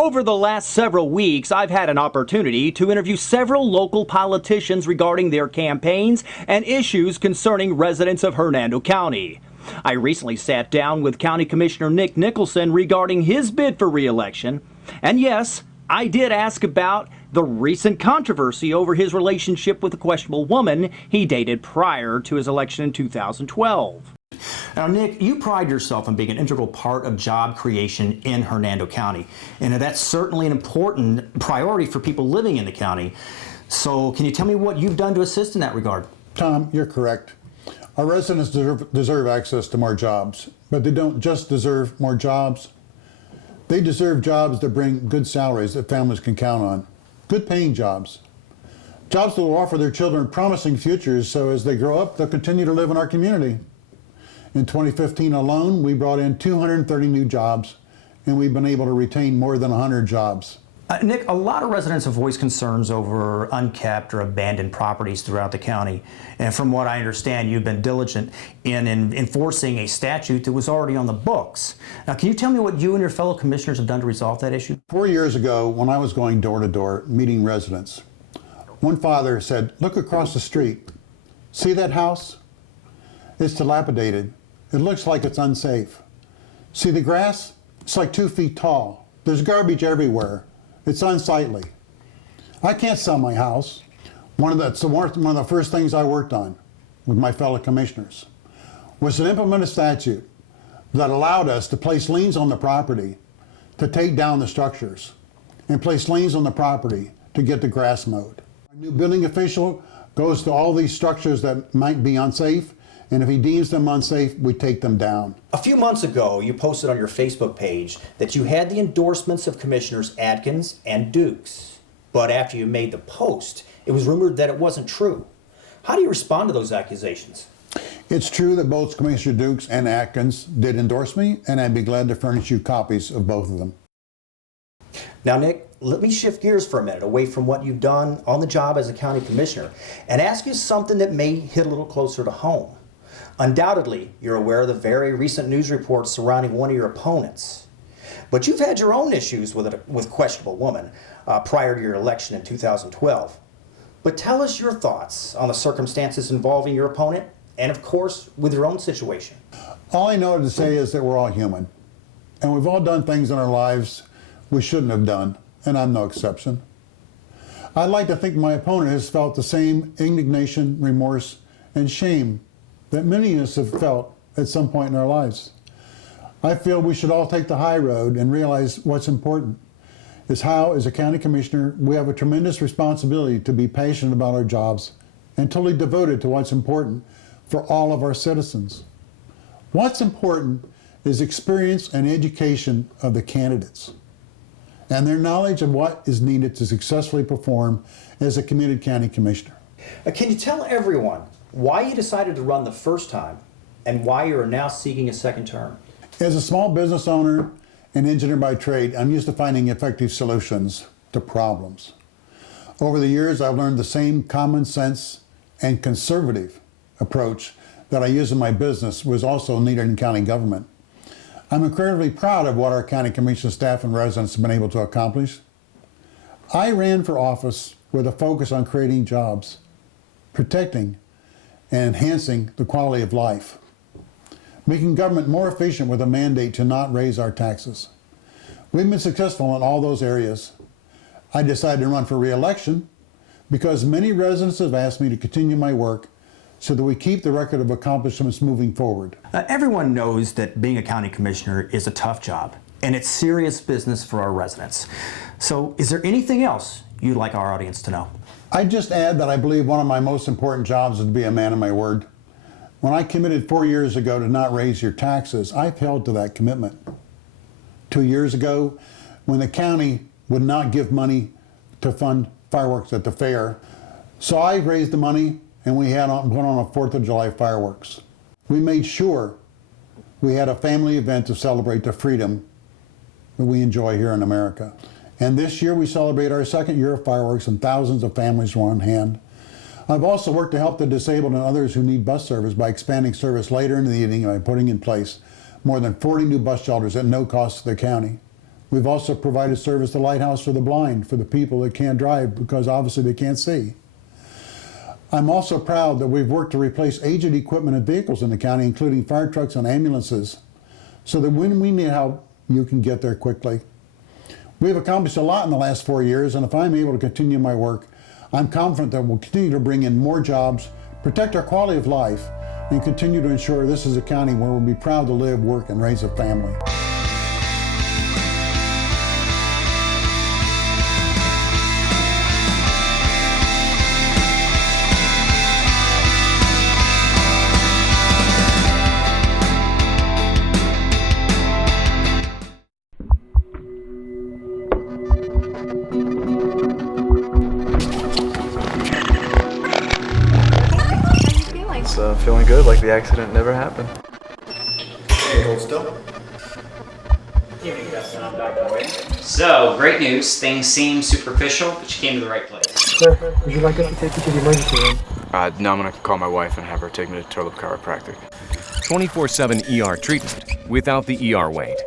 Over the last several weeks, I've had an opportunity to interview several local politicians regarding their campaigns and issues concerning residents of Hernando County. I recently sat down with County Commissioner Nicholson regarding his bid for re-election. And yes, I did ask about the recent controversy over his relationship with a questionable woman he dated prior to his election in 2012. Now, Nick, you pride yourself on being an integral part of job creation in Hernando County, and that's certainly an important priority for people living in the county. So can you tell me what you've done to assist in that regard? Tom, you're correct. Our residents deserve access to more jobs, but they don't just deserve more jobs. They deserve jobs that bring good salaries that families can count on, good paying jobs. Jobs that will offer their children promising futures so as they grow up, they'll continue to live in our community. In 2015 alone, we brought in 230 new jobs, and we've been able to retain more than 100 jobs. Nick, a lot of residents have voiced concerns over unkept or abandoned properties throughout the county. And from what I understand, you've been diligent in enforcing a statute that was already on the books. Now, can you tell me what you and your fellow commissioners have done to resolve that issue? 4 years ago, when I was going door to door meeting residents, one father said, "Look across the street. See that house? It's dilapidated. It looks like it's unsafe. See the grass? It's like 2 feet tall. There's garbage everywhere. It's unsightly. I can't sell my house." One of the first things I worked on with my fellow commissioners was to implement a statute that allowed us to place liens on the property to take down the structures and place liens on the property to get the grass mowed. Our new building official goes to all these structures that might be unsafe, and if he deems them unsafe, we take them down. A few months ago, you posted on your Facebook page that you had the endorsements of Commissioners Adkins and Dukes. But after you made the post, it was rumored that it wasn't true. How do you respond to those accusations? It's true that both Commissioner Dukes and Atkins did endorse me, and I'd be glad to furnish you copies of both of them. Now, Nick, let me shift gears for a minute away from what you've done on the job as a county commissioner and ask you something that may hit a little closer to home. Undoubtedly, you're aware of the very recent news reports surrounding one of your opponents. But you've had your own issues with a questionable woman prior to your election in 2012. But tell us your thoughts on the circumstances involving your opponent and, of course, with your own situation. All I know to say is that we're all human. And we've all done things in our lives we shouldn't have done, and I'm no exception. I'd like to think my opponent has felt the same indignation, remorse, and shame that many of us have felt at some point in our lives. I feel we should all take the high road and realize what's important is how, as a county commissioner, we have a tremendous responsibility to be passionate about our jobs and totally devoted to what's important for all of our citizens. What's important is experience and education of the candidates and their knowledge of what is needed to successfully perform as a committed county commissioner. Can you tell everyone why you decided to run the first time and why you are now seeking a second term? As a small business owner and engineer by trade, I'm used to finding effective solutions to problems. Over the years, I've learned the same common sense and conservative approach that I use in my business was also needed in county government. I'm incredibly proud of what our county commission staff and residents have been able to accomplish. I ran for office with a focus on creating jobs, protecting and enhancing the quality of life, making government more efficient with a mandate to not raise our taxes. We've been successful in all those areas. I decided to run for re-election because many residents have asked me to continue my work so that we keep the record of accomplishments moving forward. Everyone knows that being a county commissioner is a tough job, and it's serious business for our residents. So is there anything else you'd like our audience to know? I'd just add that I believe one of my most important jobs is to be a man of my word. When I committed 4 years ago to not raise your taxes, I've held to that commitment. 2 years ago, when the county would not give money to fund fireworks at the fair, so I raised the money and we put on a 4th of July fireworks. We made sure we had a family event to celebrate the freedom that we enjoy here in America. And this year we celebrate our 2nd year of fireworks and thousands of families were on hand. I've also worked to help the disabled and others who need bus service by expanding service later in the evening and by putting in place more than 40 new bus shelters at no cost to the county. We've also provided service to Lighthouse for the Blind, for the people that can't drive because obviously they can't see. I'm also proud that we've worked to replace aged equipment and vehicles in the county, including fire trucks and ambulances, so that when we need help, you can get there quickly. We've accomplished a lot in the last 4 years, and if I'm able to continue my work, I'm confident that we'll continue to bring in more jobs, protect our quality of life, and continue to ensure this is a county where we'll be proud to live, work, and raise a family. Feeling good, like the accident never happened. Hold still. So, great news. Things seem superficial, but you came to the right place. Sir, would you like us to take you to the emergency room? No, I'm gonna call my wife and have her take me to Turlip Chiropractic. 24/7 ER treatment without the ER wait.